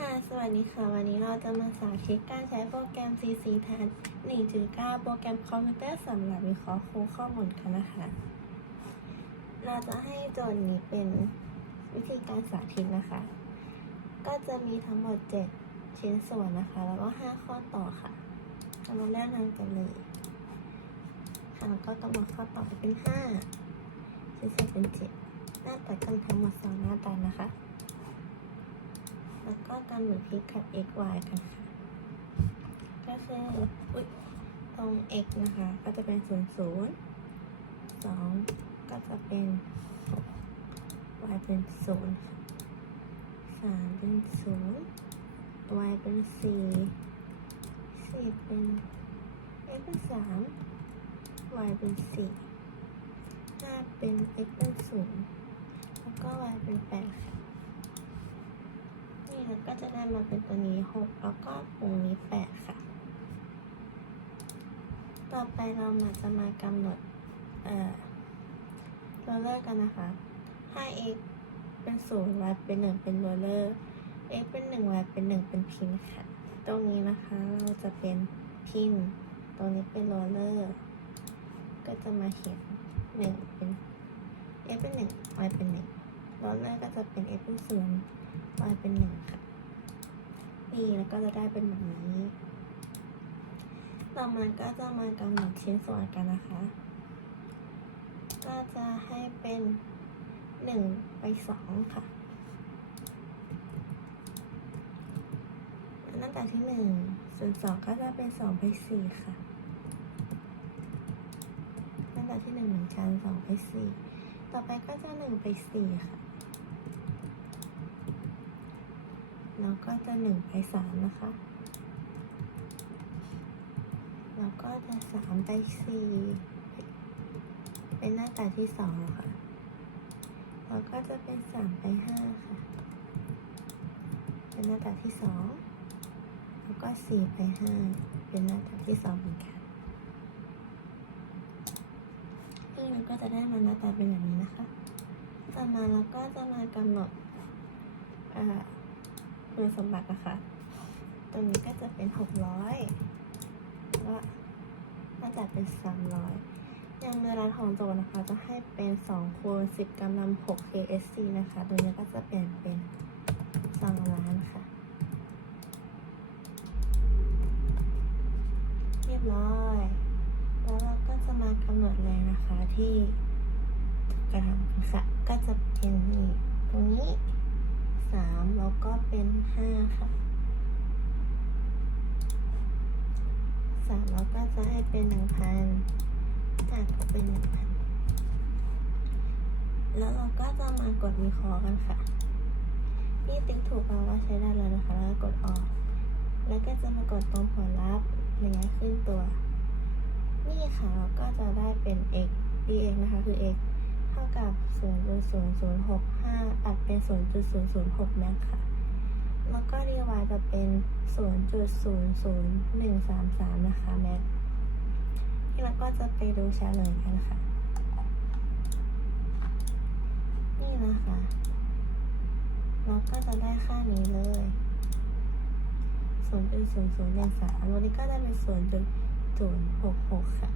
ค่ะ สวัสดีค่ะ วันนี้เราจะมาสาธิตการใช้โปรแกรม CC แทน1.9 โปรแกรมคอมพิวเตอร์สำหรับวิเคราะห์โค้ดข้อมูลกันนะคะ เราจะให้โจทย์นี้เป็นวิธีการสาธิตนะคะ ก็จะมีทั้งหมด 7 ชิ้นส่วนนะคะ แล้วก็ 5 ข้อต่อค่ะเรามาเริ่มทำกันเลย ค่ะแล้วก็กำหนดข้อต่อไปเป็น 5 ชิ้นส่วนเป็น 7 หน้าตัดกันทั้งหมด2หน้าตัดนะคะ แล้วก็กำหนดพิกัด x y กันค่ะ ก็คืออุ๊ยตรง x นะคะ ก็จะเป็น0 0 2 ก็จะเป็น y เป็น0ค่ะ3เป็น0 y เป็น4 4เป็น x เป็น3 y เป็น4 5 เป็น x เป็น0แล้วก็ y เป็น8ค่ะ นี่แล้วก็จะได้มาเป็นตัวนี้หกแล้วก็ตรงนี้แปดค่ะ ต่อไปเรามาจะมากำหนดเอ่อโรลเลอร์กันนะคะให้ x เป็นศูนย์ y เป็นหนึ่งเป็นโรลเลอร์ x เป็นหนึ่ง y เป็นหนึ่งเป็นพินค่ะ ตรงนี้นะคะเราจะเป็นพินตรงนี้เป็นโรลเลอร์ ก็จะมาเขียนหนึ่งเป็น x เป็นหนึ่ง y เป็นหนึ่งโรลเลอร์ก็จะเป็น x เป็นศูนย์ y เป็นหนึ่ง นี่แล้วก็จะได้เป็นแบบนี้ ต่อมาก็จะมากำหนดชิ้นส่วนกันนะคะ ก็จะให้เป็นหนึ่งไปสองค่ะหน้าตาที่หนึ่งส่วนสองก็จะเป็นสองไปสี่ค่ะหน้าตาที่หนึ่งเหมือนกันสองไปสี่ต่อไปก็จะหนึ่งไปสี่ค่ะ แล้วก็จะหนึ่งไปสามนะคะแล้วก็จะสามไปสี่เป็นหน้าตาที่สองค่ะแล้วก็จะเป็นสามไปห้าค่ะ เป็นหน้าตาที่สองแล้วก็สี่ไปห้าเป็นหน้าตาที่สองเหมือนกันซึ่งเราก็จะได้มาหน้าตาเป็นแบบนี้นะคะ ต่อมาเราก็จะมากำหนดอ่า คุณสมบัตินะคะตรงนี้ก็จะเป็นหกร้อยแล้วน่าจะเป็นสามร้อยอย่างเวลาของโจนะคะ จะให้เป็นสองคูณสิบกำลังหก KSC นะคะตรงนี้ก็จะเปลี่ยนเป็นสองล้านค่ะ เรียบร้อย แล้วเราก็จะมากำหนดแรงนะคะที่กระทำกันค่ะ ก็จะเป็นตรงนี้ สามแล้วก็เป็นห้าค่ะสามแล้วก็จะให้เป็นหนึ่งพันอะก็เป็นหนึ่งพันแล้วเราก็จะมากดวิเคราะห์กันค่ะ นี่ติ๊กถูกแปลว่าใช้ได้แล้วนะคะ แล้วก็กดออก แล้วก็จะมากดตรงผลลัพธ์ระยะขึ้นตัว นี่ค่ะเราก็จะได้เป็น x dx นะคะคือ x เท่า กับ 0.0065 ตัดเป็น 0.006แม็กค่ะ แล้วก็ dy จะเป็น 0.00133 นะคะแม็กที่เราก็จะไปดูเฉลยกันค่ะ นี่นะคะเราก็จะได้ค่านี้เลย 0.0013วันนี้ก็จะเป็น 0.066 ค่ะ